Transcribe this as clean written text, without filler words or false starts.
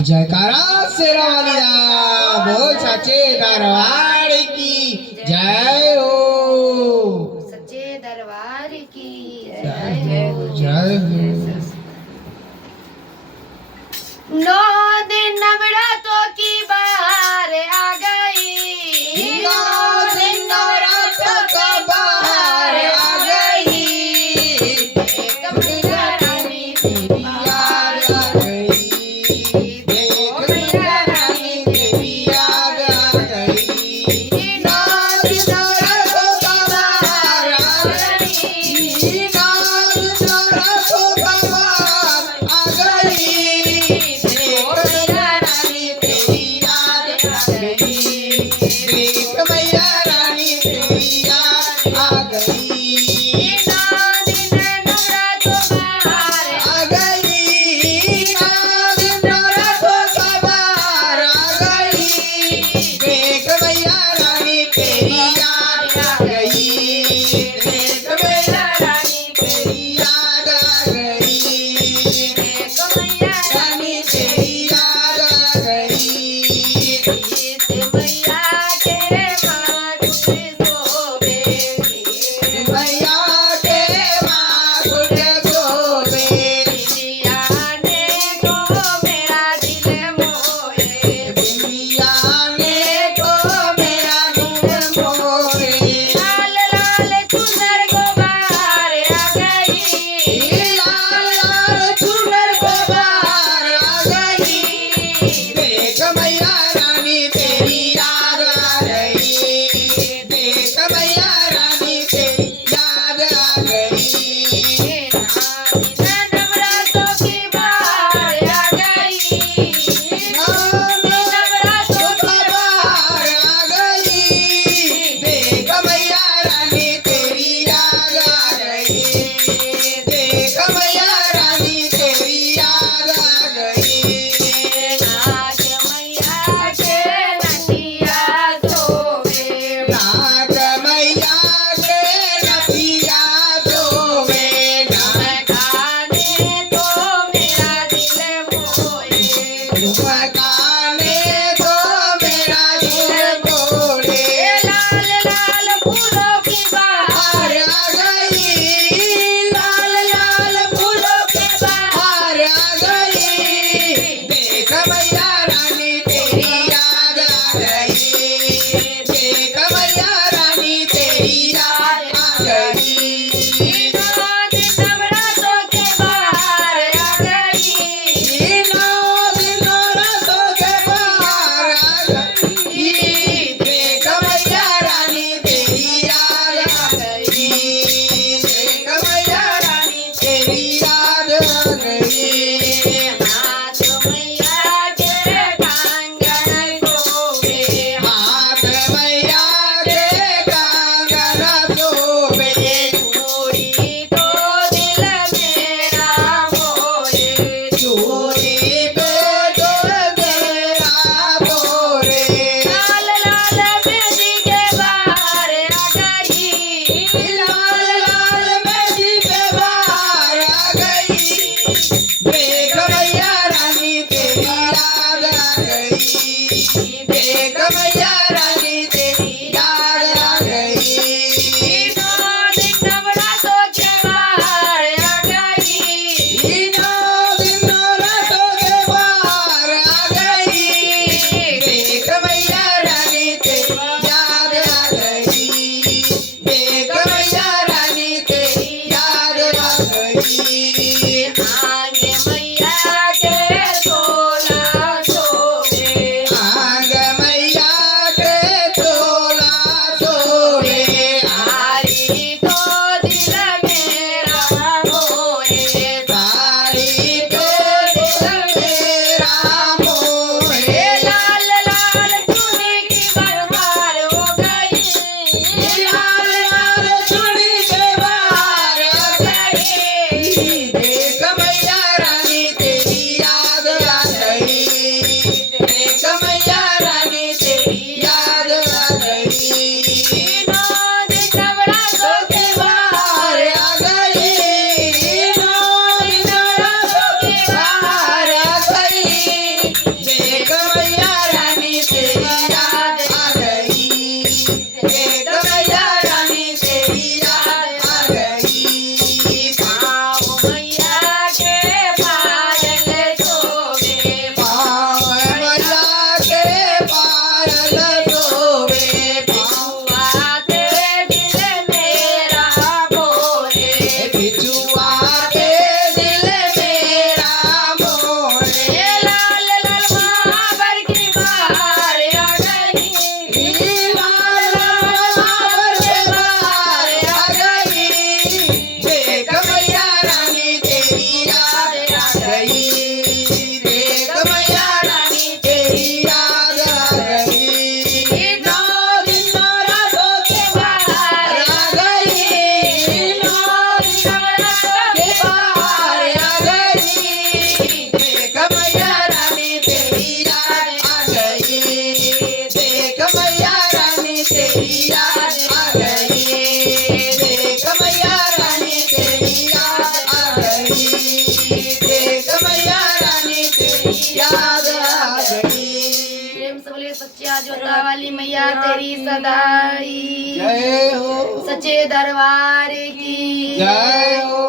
जयकारा शेरा वाली दा बोल सच्चे दरबार की जय हो। सच्चे दरबार की जय हो। नौ दिन नवरात्रों की बाहर आ गई। नौ दिन नवरात्रों का बाहर आ गई। देख मैया रानी तेरी याद आ गई। देख मैया रानी तेरी याद आ गई। नौ दिन नवरात्रों का बाहर आ गई। नौ दिन नवरात्रों का बाहर आ गई। देख मैया रानी तेरी याद आ गई। देख मैया रानी तेरी याद आ गई। नौ दिन नवरात्रों बाहर आ गई। नौ दिन नवरात्रों का बाहर आ गई। देख मैया रानी तेरी याद आ गई। देख मैया रानी तेरी याद आ गई। देख मैया रानी तेरी याद आ गई। इस मैया के माँ सोबेंगे। मैया के माकुट गोबे। आने को मेरा दिल मोहे। बिंदिया ने को मेरा दिल मोहे। लाल लाल चुनर को बाहर आ गई। लाल लाल चुनर को बाहर आ गई। देख मैया रानी तेरी याद आ गई। देख मैया रानी तेरी याद आ गई। नवरात्रों की बाहर आ गई। नवरात्रों की बाहर आ गई। देख मैया रानी तेरी याद आ गई। देख मैया रानी तेरी याद आ गई। नाग मैया के नटिया सोवे। नाग मैया के नथिया सोवे। खाने तो मेरा दिल मोहे। मकाने तो मेरा दिल बोले। लाल लाल फूलों की बाहर बाहर आ गई। लाल लाल फूलों के बाहर आ गई। देख मैया रानी तेरी याद आ गई। देख मैया रानी तेरी याद आ गई। नवरात्रों के बाहर आ गई। नौ दिन नवरात्रों के बाहर आ गई। देख मैया रानी तेरी याद आ गई। देख मैया रानी तेरी याद आ गई। नाग मैया के याद आ गई देख मैया रानी तेरी याद आ गई देख मैया रानी तेरी याद आ गई प्रेम से बोले सच्चा जोता वाली मैया तेरी सदाई जय हो सच्चे दरबार की जय हो